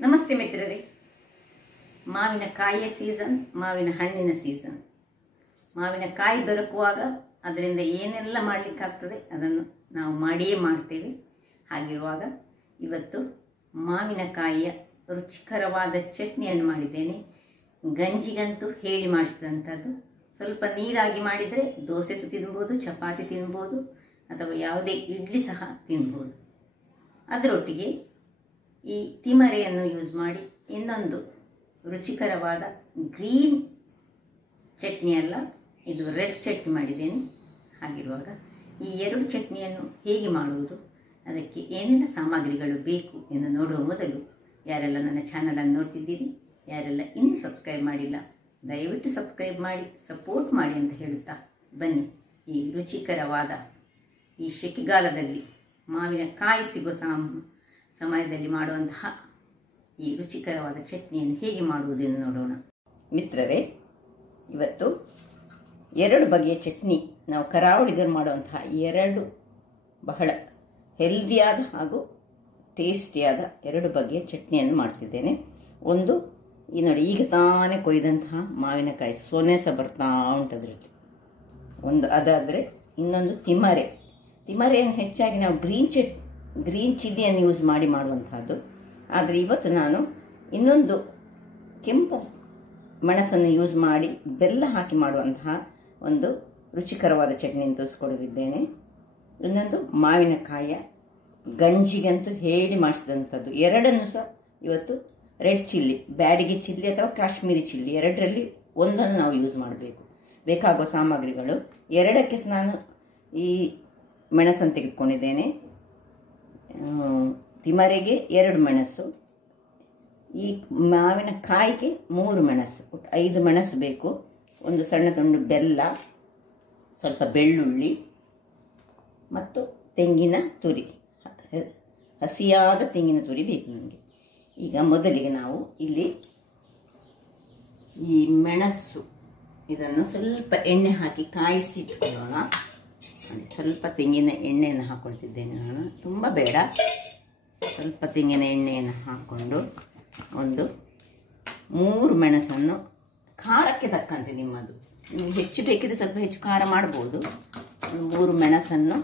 ನಮಸ್ತೆ ಮಿತ್ರರೇ. ಮಾವಿನಕಾಯಿಯ ಸೀಸನ್, ಮಾವಿನ ಹಣ್ಣಿನ ಸೀಸನ್. ಮಾವಿನಕಾಯಿ ದೊರಕುವಾಗ ಅದರಿಂದ ಏನೆಲ್ಲ ಮಾಡಲಿಕ್ಕಾಗ್ತದೆ ಅದನ್ನು ನಾವು ಮಾಡಿಯೇ ಮಾಡ್ತೇವೆ. ಹಾಗಿರುವಾಗ ಇವತ್ತು ಮಾವಿನಕಾಯಿಯ ರುಚಿಕರವಾದ ಚಟ್ನಿಯನ್ನು ಮಾಡಿದ್ದೇನೆ. ಗಂಜಿಗಂತೂ ಹೇಳಿ ಮಾಡಿಸಿದಂಥದ್ದು. ಸ್ವಲ್ಪ ನೀರಾಗಿ ಮಾಡಿದರೆ ದೋಸೆ ಸಹ ತಿನ್ಬೋದು, ಚಪಾತಿ ತಿನ್ಬೋದು, ಅಥವಾ ಯಾವುದೇ ಇಡ್ಲಿ ಸಹ ತಿನ್ಬೋದು. ಅದರೊಟ್ಟಿಗೆ ಈ ತಿಮರೆಯನ್ನು ಯೂಸ್ ಮಾಡಿ ಇನ್ನೊಂದು ರುಚಿಕರವಾದ ಗ್ರೀನ್ ಚಟ್ನಿ ಅಲ್ಲ, ಇದು ರೆಡ್ ಚಟ್ನಿ ಮಾಡಿದ್ದೇನೆ. ಹಾಗಿರುವಾಗ ಈ ಎರಡು ಚಟ್ನಿಯನ್ನು ಹೇಗೆ ಮಾಡುವುದು, ಅದಕ್ಕೆ ಏನೆಲ್ಲ ಸಾಮಗ್ರಿಗಳು ಬೇಕು ಎಂದು ನೋಡುವ ಮೊದಲು ಯಾರೆಲ್ಲ ನನ್ನ ಚಾನಲನ್ನು ನೋಡ್ತಿದ್ದೀರಿ, ಯಾರೆಲ್ಲ ಇನ್ನೂ ಸಬ್ಸ್ಕ್ರೈಬ್ ಮಾಡಿಲ್ಲ, ದಯವಿಟ್ಟು ಸಬ್ಸ್ಕ್ರೈಬ್ ಮಾಡಿ ಸಪೋರ್ಟ್ ಮಾಡಿ ಅಂತ ಹೇಳುತ್ತಾ ಬನ್ನಿ ಈ ರುಚಿಕರವಾದ ಈ ಸೆಕೆಗಾಲದಲ್ಲಿ ಮಾವಿನಕಾಯಿ ಸಿಗೋ ಸಮಯದಲ್ಲಿ ಮಾಡುವಂತಹ ಈ ರುಚಿಕರವಾದ ಚಟ್ನಿಯನ್ನು ಹೇಗೆ ಮಾಡುವುದೆಂದು ನೋಡೋಣ. ಮಿತ್ರರೇ, ಇವತ್ತು ಎರಡು ಬಗೆಯ ಚಟ್ನಿ, ನಾವು ಕರಾವಳಿಗರು ಮಾಡುವಂತಹ ಎರಡು ಬಹಳ ಹೆಲ್ದಿಯಾದ ಹಾಗೂ ಟೇಸ್ಟಿಯಾದ ಎರಡು ಬಗೆಯ ಚಟ್ನಿಯನ್ನು ಮಾಡ್ತಿದ್ದೇನೆ. ಒಂದು ಈ ನೋಡಿ, ಈಗ ತಾನೇ ಕೊಯ್ದಂತಹ ಮಾವಿನಕಾಯಿ ಸೊನೆ ಸಹ ಬರ್ತಾ ಉಂಟದ್ರಲ್ಲಿ ಒಂದು, ಅದಾದರೆ ಇನ್ನೊಂದು ತಿಮರೆಯನ್ನು ಹೆಚ್ಚಾಗಿ ನಾವು ಗ್ರೀನ್ ಚಿಲ್ಲಿಯನ್ನು ಯೂಸ್ ಮಾಡಿ ಮಾಡುವಂತಹದ್ದು. ಆದರೆ ಇವತ್ತು ನಾನು ಇನ್ನೊಂದು ಕೆಂಪು ಮೆಣಸನ್ನು ಯೂಸ್ ಮಾಡಿ ಬೆಲ್ಲ ಹಾಕಿ ಮಾಡುವಂತಹ ಒಂದು ರುಚಿಕರವಾದ ಚಟ್ನಿಯನ್ನು ತೋರಿಸ್ಕೊಡಲಿದ್ದೇನೆ. ಇನ್ನೊಂದು ಮಾವಿನಕಾಯಿಯ ಗಂಜಿಗಂತೂ ಹೇಳಿ ಮಾಡಿಸಿದಂಥದ್ದು. ಎರಡನ್ನು ಸಹ ಇವತ್ತು ರೆಡ್ ಚಿಲ್ಲಿ, ಬ್ಯಾಡಿಗೆ ಚಿಲ್ಲಿ ಅಥವಾ ಕಾಶ್ಮೀರಿ ಚಿಲ್ಲಿ, ಎರಡರಲ್ಲಿ ಒಂದನ್ನು ನಾವು ಯೂಸ್ ಮಾಡಬೇಕು. ಬೇಕಾಗುವ ಸಾಮಗ್ರಿಗಳು, ಎರಡಕ್ಕೆ ಸಹ ನಾನು ಈ ಮೆಣಸನ್ನು ತೆಗೆದುಕೊಂಡಿದ್ದೇನೆ. ತಿಮರೆಗೆ 2 ಮೆಣಸು, ಈ ಮಾವಿನಕಾಯಿಗೆ 3 ಮೆಣಸು, 5 ಮೆಣಸು ಬೇಕು. ಒಂದು ಸಣ್ಣ ತುಂಡು ಬೆಲ್ಲ, ಸ್ವಲ್ಪ ಬೆಳ್ಳುಳ್ಳಿ ಮತ್ತು ತೆಂಗಿನ ತುರಿ, ಹಸಿಯಾದ ತೆಂಗಿನ ತುರಿ ಬೇಕು ನನಗೆ. ಈಗ ಮೊದಲಿಗೆ ನಾವು ಇಲ್ಲಿ ಈ ಮೆಣಸು ಇದನ್ನು ಸ್ವಲ್ಪ ಎಣ್ಣೆ ಹಾಕಿ ಕಾಯಿಸಿ ಇಟ್ಕೊಳ್ಳೋಣ. ಸ್ವಲ್ಪ ತೆಂಗಿನ ಎಣ್ಣೆಯನ್ನು ಹಾಕೊಳ್ತಿದ್ದೇನೆ ನಾನು, ತುಂಬ ಬೇಡ. ಸ್ವಲ್ಪ ತೆಂಗಿನ ಎಣ್ಣೆಯನ್ನು ಹಾಕ್ಕೊಂಡು ಒಂದು 3 ಮೆಣಸನ್ನು, ಖಾರಕ್ಕೆ ತಕ್ಕಂತೆ ನಿಮ್ಮದು, ನಿಮಗೆ ಹೆಚ್ಚು ಬೇಕಿದ್ರೆ ಸ್ವಲ್ಪ ಹೆಚ್ಚು ಖಾರ ಮಾಡ್ಬೋದು. 3 ಮೆಣಸನ್ನು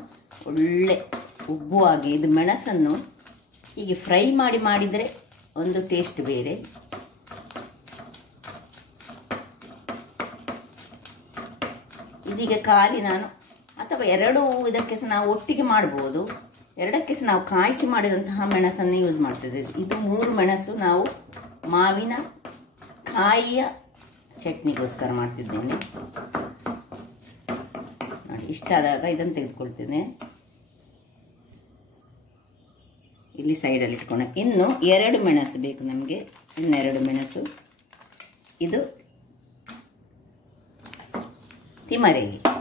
ಒಳ್ಳೆ ಉಬ್ಬುವಾಗಿ, ಇದು ಮೆಣಸನ್ನು ಹೀಗೆ ಫ್ರೈ ಮಾಡಿದರೆ ಒಂದು ಟೇಸ್ಟ್ ಬೇರೆ. ಇದೀಗ ಖಾಲಿ ನಾನು, ಅಥವಾ ಎರಡೂ ಇದಕ್ಕೆ ಸಹ ನಾವು ಒಟ್ಟಿಗೆ ಮಾಡ್ಬೋದು. ಎರಡಕ್ಕೆ ಸಹ ನಾವು ಕಾಯಿಸಿ ಮಾಡಿದಂತಹ ಮೆಣಸನ್ನು ಯೂಸ್ ಮಾಡ್ತಿದ್ದೇವೆ. ಇದು 3 ಮೆಣಸು ನಾವು ಮಾವಿನ ಕಾಯಿಯ ಚಟ್ನಿಗೋಸ್ಕರ ಮಾಡ್ತಿದ್ದೇನೆ. ನೋಡಿ, ಇಷ್ಟಾದಾಗ ಇದನ್ನು ತೆಗೆದುಕೊಳ್ತೇನೆ, ಇಲ್ಲಿ ಸೈಡಲ್ಲಿ ಇಟ್ಕೊಂಡು. ಇನ್ನು 2 ಮೆಣಸು ಬೇಕು ನಮಗೆ, ಇನ್ನು 2 ಮೆಣಸು. ಇದು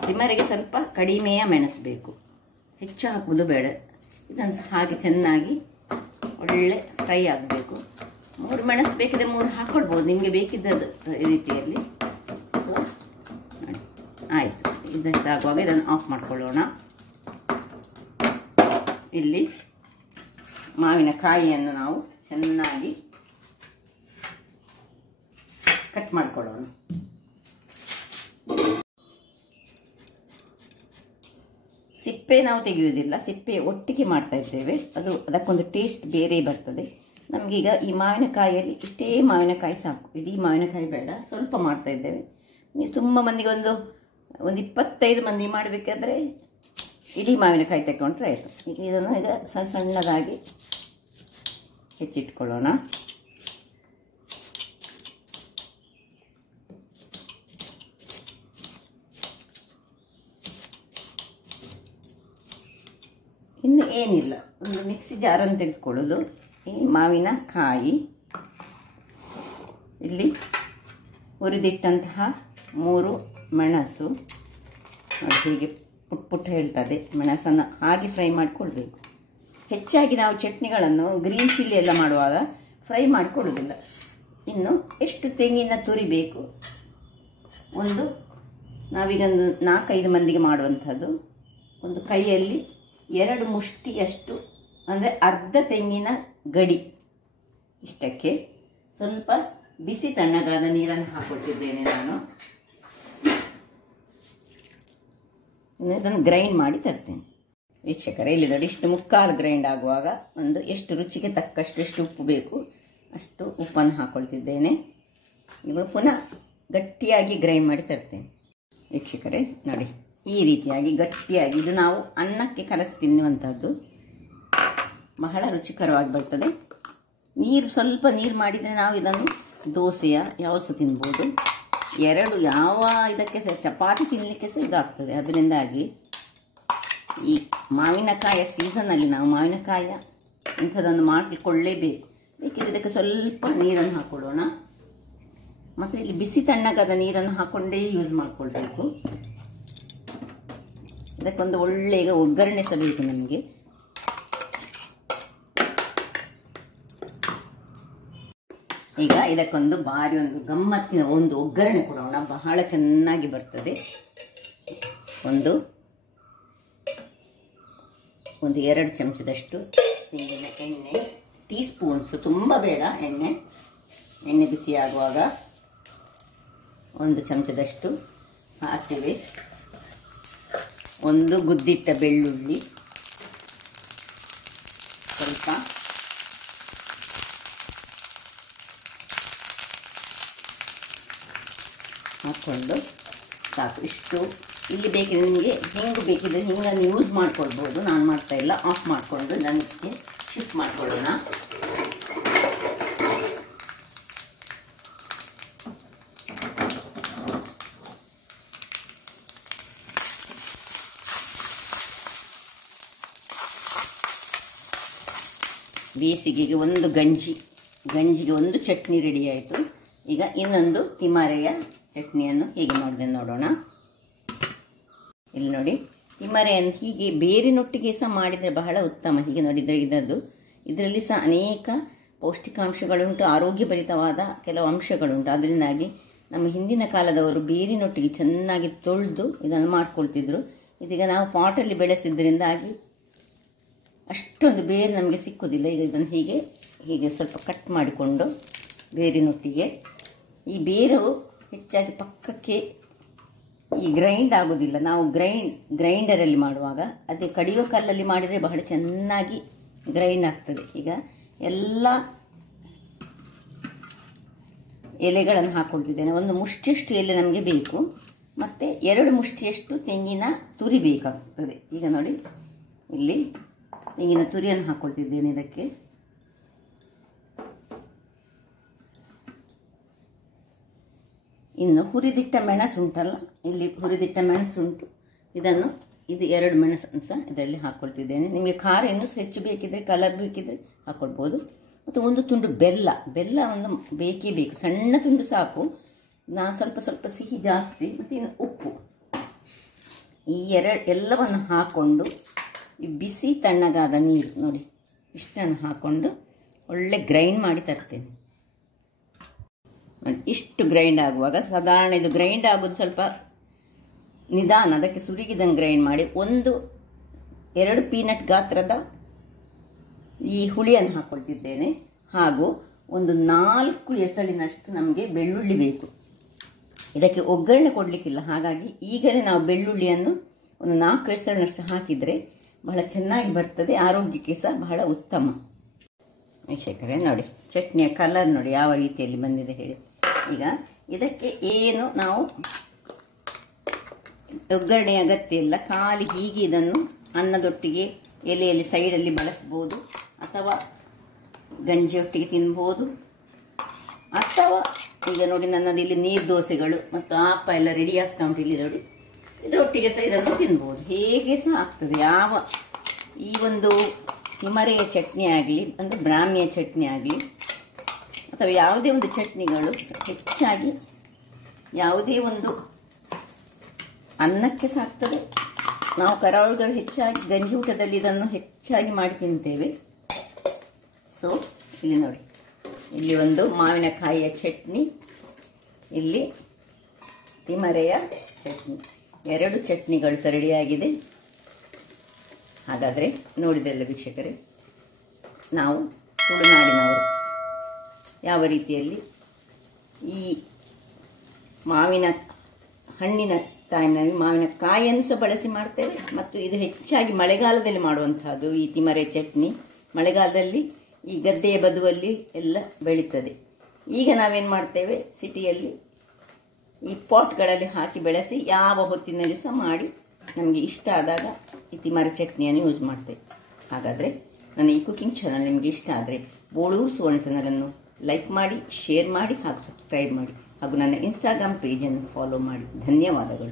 ತಿಮರೆಗೆ ಸ್ವಲ್ಪ ಕಡಿಮೆಯ ಮೆಣಸು ಬೇಕು, ಹೆಚ್ಚು ಹಾಕುವುದು ಬೇಡ. ಇದನ್ನು ಸಹ ಹಾಗೆ ಚೆನ್ನಾಗಿ ಒಳ್ಳೆ ಫ್ರೈ ಆಗಬೇಕು. 3 ಮೆಣಸು ಬೇಕಿದ್ರೆ 3 ಹಾಕೊಳ್ಬೋದು, ನಿಮಗೆ ಬೇಕಿದ್ದದ್ದು ರೀತಿಯಲ್ಲಿ. ಸೊ ನೋಡಿ, ಆಯಿತು. ಇದಷ್ಟು ಆಗುವಾಗ ಇದನ್ನು ಆಫ್ ಮಾಡ್ಕೊಳ್ಳೋಣ. ಇಲ್ಲಿ ಮಾವಿನಕಾಯಿಯನ್ನು ನಾವು ಚೆನ್ನಾಗಿ ಕಟ್ ಮಾಡ್ಕೊಳ್ಳೋಣ. ಸಿಪ್ಪೆ ನಾವು ತೆಗೆಯುವುದಿಲ್ಲ, ಸಿಪ್ಪೆ ಒಟ್ಟಿಗೆ ಮಾಡ್ತಾ ಇದ್ದೇವೆ, ಅದಕ್ಕೊಂದು ಟೇಸ್ಟ್ ಬೇರೆ ಬರ್ತದೆ. ನಮಗೀಗ ಈ ಮಾವಿನಕಾಯಿಯಲ್ಲಿ ಇಷ್ಟೇ ಮಾವಿನಕಾಯಿ ಸಾಕು, ಇಡೀ ಮಾವಿನಕಾಯಿ ಬೇಡ, ಸ್ವಲ್ಪ ಮಾಡ್ತಾ ಇದ್ದೇವೆ. ನೀವು ತುಂಬ ಮಂದಿಗೆ ಒಂದು 25 ಮಂದಿ ಮಾಡಬೇಕಾದ್ರೆ ಇಡೀ ಮಾವಿನಕಾಯಿ ತಗೊಂಡ್ರೆ ಆಯಿತು. ಈಗ ಇದನ್ನು ಈಗ ಸಣ್ಣದಾಗಿ ಹೆಚ್ಚಿಟ್ಕೊಳ್ಳೋಣ. ಇನ್ನು ಏನಿಲ್ಲ, ಒಂದು ಮಿಕ್ಸಿ ಜಾರನ್ನು ತೆಗೆದುಕೊಳ್ಳೋದು. ಈ ಮಾವಿನಕಾಯಿ, ಇಲ್ಲಿ ಹುರಿದಿಟ್ಟಂತಹ 3 ಮೆಣಸು, ಹೀಗೆ ಪುಟ್ ಹೇಳ್ತದೆ. ಮೆಣಸನ್ನು ಹಾಗೆ ಫ್ರೈ ಮಾಡಿಕೊಳ್ಬೇಕು. ಹೆಚ್ಚಾಗಿ ನಾವು ಚಟ್ನಿಗಳನ್ನು ಗ್ರೀನ್ ಚಿಲ್ಲಿ ಎಲ್ಲ ಮಾಡುವಾಗ ಫ್ರೈ ಮಾಡಿಕೊಡೋದಿಲ್ಲ. ಇನ್ನು ಎಷ್ಟು ತೆಂಗಿನ ತುರಿ ಬೇಕು, ಒಂದು ನಾವೀಗೊಂದು 4-5 ಮಂದಿಗೆ ಮಾಡುವಂಥದ್ದು. ಒಂದು ಕೈಯಲ್ಲಿ 2 ಮುಷ್ಟಿಯಷ್ಟು, ಅಂದರೆ ಅರ್ಧ ತೆಂಗಿನ ಗಡಿ, ಇಷ್ಟಕ್ಕೆ ಸ್ವಲ್ಪ ಬಿಸಿ ತಣ್ಣಗಾದ ನೀರನ್ನು ಹಾಕೊಳ್ತಿದ್ದೇನೆ ನಾನು. ಇದನ್ನು ಗ್ರೈಂಡ್ ಮಾಡಿ ತರ್ತೇನೆ. ವೀಕ್ಷಕರೇ, ಇಲ್ಲಿ ನೋಡಿ ಇಷ್ಟು ಮುಕ್ಕಾಲು ಗ್ರೈಂಡ್ ಆಗುವಾಗ ಒಂದು ಎಷ್ಟು ರುಚಿಗೆ ತಕ್ಕಷ್ಟು ಎಷ್ಟು ಉಪ್ಪು ಬೇಕು ಅಷ್ಟು ಉಪ್ಪನ್ನು ಹಾಕೊಳ್ತಿದ್ದೇನೆ. ಇವಾಗ ಪುನಃ ಗಟ್ಟಿಯಾಗಿ ಗ್ರೈಂಡ್ ಮಾಡಿ ತರ್ತೇನೆ. ವೀಕ್ಷಕರೇ ನೋಡಿ, ಈ ರೀತಿಯಾಗಿ ಗಟ್ಟಿಯಾಗಿ, ಇದು ನಾವು ಅನ್ನಕ್ಕೆ ಕಲಸಿ ತಿನ್ನುವಂಥದ್ದು, ಬಹಳ ರುಚಿಕರವಾಗಿ ಬರ್ತದೆ. ಸ್ವಲ್ಪ ನೀರು ಮಾಡಿದರೆ ನಾವು ಇದನ್ನು ದೋಸೆಯ ಯಾವುದು ಸಹ ತಿನ್ಬೋದು. ಯಾವ ಇದಕ್ಕೆ ಸಹ ಚಪಾತಿ ತಿನ್ನಲಿಕ್ಕೆ ಸಹ ಇದಾಗ್ತದೆ. ಅದರಿಂದಾಗಿ ಈ ಮಾವಿನಕಾಯಿಯ ಸೀಸನ್ನಲ್ಲಿ ನಾವು ಮಾವಿನಕಾಯಿಯ ಇಂಥದ್ದನ್ನು ಮಾಡಿಕೊಳ್ಳೇಬೇಕು. ಬೇಕಿದ್ರೆ ಇದಕ್ಕೆ ಸ್ವಲ್ಪ ನೀರನ್ನು ಹಾಕೊಳ್ಳೋಣ. ಮತ್ತು ಇಲ್ಲಿ ಬಿಸಿ ತಣ್ಣಗಾದ ನೀರನ್ನು ಹಾಕೊಂಡೇ ಯೂಸ್ ಮಾಡಿಕೊಳ್ಬೇಕು. ಇದಕ್ಕೊಂದು ಒಳ್ಳೆಯ ಒಗ್ಗರಣೆ ಸಹ ಬೇಕು ನಮಗೆ. ಈಗ ಇದಕ್ಕೊಂದು ಭಾರಿ ಒಂದು ಗಮ್ಮತ್ತಿನ ಒಂದು ಒಗ್ಗರಣೆ ಕೊಡೋಣ, ಬಹಳ ಚೆನ್ನಾಗಿ ಬರ್ತದೆ. ಒಂದು 2 ಚಮಚದಷ್ಟು ತೆಂಗಿನ ಎಣ್ಣೆ, ಟೀ ಸ್ಪೂನ್ಸ್, ತುಂಬ ಬೇಡ ಎಣ್ಣೆ ಬಿಸಿ ಆಗುವಾಗ 1 ಚಮಚದಷ್ಟು ಸಾಸಿವೆ, 1 ಗುದ್ದಿಟ್ಟ ಬೆಳ್ಳುಳ್ಳಿ, ಸ್ವಲ್ಪ ಹಾಕ್ಕೊಂಡು ಸಾಕು. ಇಷ್ಟು ಇಲ್ಲಿ ಬೇಕಿದ್ರೆ ನಿಮಗೆ ಹಿಂಗು ಬೇಕಿದ್ರೆ ಹಿಂಗನ್ನು ಯೂಸ್ ಮಾಡ್ಕೊಳ್ಬೋದು. ನಾನು ಮಾಡ್ತಾ ಇಲ್ಲ, ಆಫ್ ಮಾಡಿಕೊಂಡು ನನಗೆ ಶಿಫ್ಟ್ ಮಾಡ್ಕೊಳ್ಳೋಣ. ಬೇಸಿಗೆಗೆ ಒಂದು ಗಂಜಿಗೆ ಒಂದು ಚಟ್ನಿ ರೆಡಿ ಆಯಿತು. ಈಗ ಇನ್ನೊಂದು ತಿಮರೆಯ ಚಟ್ನಿಯನ್ನು ಹೇಗೆ ಮಾಡಿದೆ ನೋಡೋಣ. ಇಲ್ಲಿ ನೋಡಿ, ತಿಮರೆಯನ್ನು ಹೀಗೆ ಬೇರಿನೊಟ್ಟಿಗೆ ಸಹ ಮಾಡಿದರೆ ಬಹಳ ಉತ್ತಮ. ಹೀಗೆ ನೋಡಿದರೆ ಇದರಲ್ಲಿ ಸಹ ಅನೇಕ ಪೌಷ್ಟಿಕಾಂಶಗಳುಂಟು, ಆರೋಗ್ಯಭರಿತವಾದ ಕೆಲವು ಅಂಶಗಳುಂಟು. ಅದರಿಂದಾಗಿ ನಮ್ಮ ಹಿಂದಿನ ಕಾಲದವರು ಬೇರಿನೊಟ್ಟಿಗೆ ಚೆನ್ನಾಗಿ ತೊಳೆದು ಇದನ್ನು ಮಾಡ್ಕೊಳ್ತಿದ್ರು. ಇದೀಗ ನಾವು ಪಾಟಲ್ಲಿ ಬೆಳೆಸಿದ್ರಿಂದಾಗಿ ಅಷ್ಟೊಂದು ಬೇರು ನಮಗೆ ಸಿಕ್ಕುವುದಿಲ್ಲ. ಈಗ ಇದನ್ನು ಹೀಗೆ ಸ್ವಲ್ಪ ಕಟ್ ಮಾಡಿಕೊಂಡು ಬೇರಿನೊಟ್ಟಿಗೆ, ಈ ಬೇರು ಹೆಚ್ಚಾಗಿ ಪಕ್ಕಕ್ಕೆ ಈ ಗ್ರೈಂಡ್ ಆಗೋದಿಲ್ಲ. ನಾವು ಗ್ರೈಂಡರಲ್ಲಿ ಮಾಡುವಾಗ ಅದೇ ಕಡಿಯೋ ಕಲ್ಲಲ್ಲಿ ಮಾಡಿದರೆ ಬಹಳ ಚೆನ್ನಾಗಿ ಗ್ರೈಂಡ್ ಆಗ್ತದೆ. ಈಗ ಎಲ್ಲ ಎಲೆಗಳನ್ನು ಹಾಕ್ಕೊಳ್ತಿದ್ದೇನೆ. 1 ಮುಷ್ಟಿಯಷ್ಟು ಎಲೆ ನಮಗೆ ಬೇಕು, ಮತ್ತು 2 ಮುಷ್ಟಿಯಷ್ಟು ತೆಂಗಿನ ತುರಿ ಬೇಕಾಗ್ತದೆ. ಈಗ ನೋಡಿ, ಇಲ್ಲಿ ತೆಂಗಿನ ತುರಿಯನ್ನು ಹಾಕ್ಕೊಳ್ತಿದ್ದೇನೆ ಇದಕ್ಕೆ. ಇನ್ನು ಹುರಿದಿಟ್ಟ ಮೆಣಸು ಉಂಟಲ್ಲ, ಇಲ್ಲಿ ಹುರಿದಿಟ್ಟ ಮೆಣಸು ಉಂಟು, ಇದು 2 ಮೆಣಸನ್ನು ಸಹ ಇದರಲ್ಲಿ ಹಾಕ್ಕೊಳ್ತಿದ್ದೇನೆ. ನಿಮಗೆ ಖಾರ ಇನ್ನೂ ಹೆಚ್ಚು ಬೇಕಿದ್ರೆ, ಕಲರ್ ಬೇಕಿದ್ರೆ ಹಾಕ್ಕೊಳ್ಬೋದು. ಮತ್ತು 1 ತುಂಡು ಬೆಲ್ಲ ಒಂದು ಬೇಕೇ ಬೇಕು, ಸಣ್ಣ ತುಂಡು ಸಾಕು. ನಾನು ಸ್ವಲ್ಪ ಸಿಹಿ ಜಾಸ್ತಿ. ಮತ್ತು ಇನ್ನು ಉಪ್ಪು, ಈ ಎಲ್ಲವನ್ನು ಹಾಕ್ಕೊಂಡು ಈ ಬಿಸಿ ತಣ್ಣಗಾದ ನೀರು ನೋಡಿ ಇಷ್ಟನ್ನು ಹಾಕ್ಕೊಂಡು ಒಳ್ಳೆ ಗ್ರೈಂಡ್ ಮಾಡಿ ತರ್ತೇನೆ. ಇಷ್ಟು ಗ್ರೈಂಡ್ ಆಗುವಾಗ ಸಾಧಾರಣ ಇದು ಗ್ರೈಂಡ್ ಆಗೋದು ಸ್ವಲ್ಪ ನಿಧಾನ, ಅದಕ್ಕೆ ಸುರಿಗಿದಂಗೆ ಗ್ರೈಂಡ್ ಮಾಡಿ 1-2 ಪೀನಟ್ ಗಾತ್ರದ ಈ ಹುಳಿಯನ್ನು ಹಾಕ್ಕೊಳ್ತಿದ್ದೇನೆ. ಹಾಗೂ 4 ಎಸಳಿನಷ್ಟು ನಮಗೆ ಬೆಳ್ಳುಳ್ಳಿ ಬೇಕು. ಇದಕ್ಕೆ ಒಗ್ಗರಣೆ ಕೊಡಲಿಕ್ಕಿಲ್ಲ, ಹಾಗಾಗಿ ಈಗಲೇ ನಾವು ಬೆಳ್ಳುಳ್ಳಿಯನ್ನು 4 ಎಸಳಿನಷ್ಟು ಹಾಕಿದರೆ ಬಹಳ ಚೆನ್ನಾಗಿ ಬರ್ತದೆ, ಆರೋಗ್ಯಕ್ಕೆ ಸಹ ಬಹಳ ಉತ್ತಮ. ವೀಕ್ಷಕರೇ ನೋಡಿ, ಚಟ್ನಿಯ ಕಲರ್ ನೋಡಿ ಯಾವ ರೀತಿಯಲ್ಲಿ ಬಂದಿದೆ ಹೇಳಿ. ಈಗ ಇದಕ್ಕೆ ಏನು ನಾವು ಒಗ್ಗರಣೆ ಅಗತ್ಯ ಇಲ್ಲ, ಖಾಲಿ ಹೀಗೆ ಇದನ್ನು ಅನ್ನದೊಟ್ಟಿಗೆ ಎಲೆಯಲ್ಲಿ ಸೈಡಲ್ಲಿ ಬಳಸ್ಬೋದು, ಅಥವಾ ಗಂಜಿಯೊಟ್ಟಿಗೆ ತಿನ್ಬೋದು, ಅಥವಾ ಈಗ ನೋಡಿ ನನ್ನದು ಇಲ್ಲಿ ನೀರು ದೋಸೆಗಳು ಮತ್ತು ಆಪ ಎಲ್ಲ ರೆಡಿ ಆಗ್ತಾ ಉಂಟು. ಇಲ್ಲಿ ನೋಡಿ, ಇದರೊಟ್ಟಿಗೆ ಸಹ ಇದನ್ನು ತಿನ್ಬೋದು, ಹೇಗೆ ಸಹ ಆಗ್ತದೆ. ಈ ಒಂದು ತಿಮರೆಯ ಚಟ್ನಿ ಆಗಲಿ, ಅಂದರೆ ಬ್ರಾಹ್ಮಿಯ ಚಟ್ನಿ ಆಗಲಿ, ಅಥವಾ ಯಾವುದೇ ಒಂದು ಚಟ್ನಿಗಳು ಹೆಚ್ಚಾಗಿ ಯಾವುದೇ ಒಂದು ಅನ್ನಕ್ಕೆ ಸಹ ಆಗ್ತದೆ. ನಾವು ಕರಾವಳಿಗರು ಹೆಚ್ಚಾಗಿ ಗಂಜಿ ಊಟದಲ್ಲಿ ಇದನ್ನು ಹೆಚ್ಚಾಗಿ ಮಾಡಿ ತಿಂತೇವೆ. ಸೊ ಇಲ್ಲಿ ನೋಡಿ, ಇಲ್ಲಿ ಒಂದು ಮಾವಿನಕಾಯಿಯ ಚಟ್ನಿ, ಇಲ್ಲಿ ತಿಮರೆಯ ಚಟ್ನಿ, 2 ಚಟ್ನಿಗಳು ಸಹ ರೆಡಿಯಾಗಿದೆ. ಹಾಗಾದರೆ ನೋಡಿದ್ರಲ್ಲ ವೀಕ್ಷಕರೇ, ನಾವು ತುಳುನಾಡಿನವರು ಯಾವ ರೀತಿಯಲ್ಲಿ ಈ ಮಾವಿನ ಹಣ್ಣಿನ ತಾಯಿನಲ್ಲಿ ಮಾವಿನ ಕಾಯಿಯನ್ನು ಸಹ ಬಳಸಿ ಮಾಡ್ತೇವೆ. ಮತ್ತು ಇದು ಹೆಚ್ಚಾಗಿ ಮಳೆಗಾಲದಲ್ಲಿ ಮಾಡುವಂತಹದ್ದು. ಈ ತಿಮರೆ ಚಟ್ನಿ ಮಳೆಗಾಲದಲ್ಲಿ ಈ ಗದ್ದೆಯ ಬದುವಲ್ಲಿ ಎಲ್ಲ ಬೆಳೀತದೆ. ಈಗ ನಾವೇನು ಮಾಡ್ತೇವೆ, ಸಿಟಿಯಲ್ಲಿ ಈ ಪಾಟ್ಗಳಲ್ಲಿ ಹಾಕಿ ಬೆಳೆಸಿ ಯಾವ ಹೊತ್ತಿನಲ್ಲಿ ಸಹ ಮಾಡಿ ನಮಗೆ ಇಷ್ಟ ಆದಾಗ ಈ ತಿಮರೆ ಚಟ್ನಿಯನ್ನು ಯೂಸ್ ಮಾಡ್ತೇವೆ. ಹಾಗಾದರೆ ನನ್ನ ಈ ಕುಕಿಂಗ್ ಚಾನಲ್ ನಿಮಗೆ ಇಷ್ಟ ಆದರೆ ಬೋಳೂರು ಸುವರ್ಣ ಚಾನಲನ್ನು ಲೈಕ್ ಮಾಡಿ, ಶೇರ್ ಮಾಡಿ ಹಾಗೂ ಸಬ್ಸ್ಕ್ರೈಬ್ ಮಾಡಿ ಹಾಗೂ ನನ್ನ ಇನ್ಸ್ಟಾಗ್ರಾಮ್ ಪೇಜನ್ನು ಫಾಲೋ ಮಾಡಿ. ಧನ್ಯವಾದಗಳು.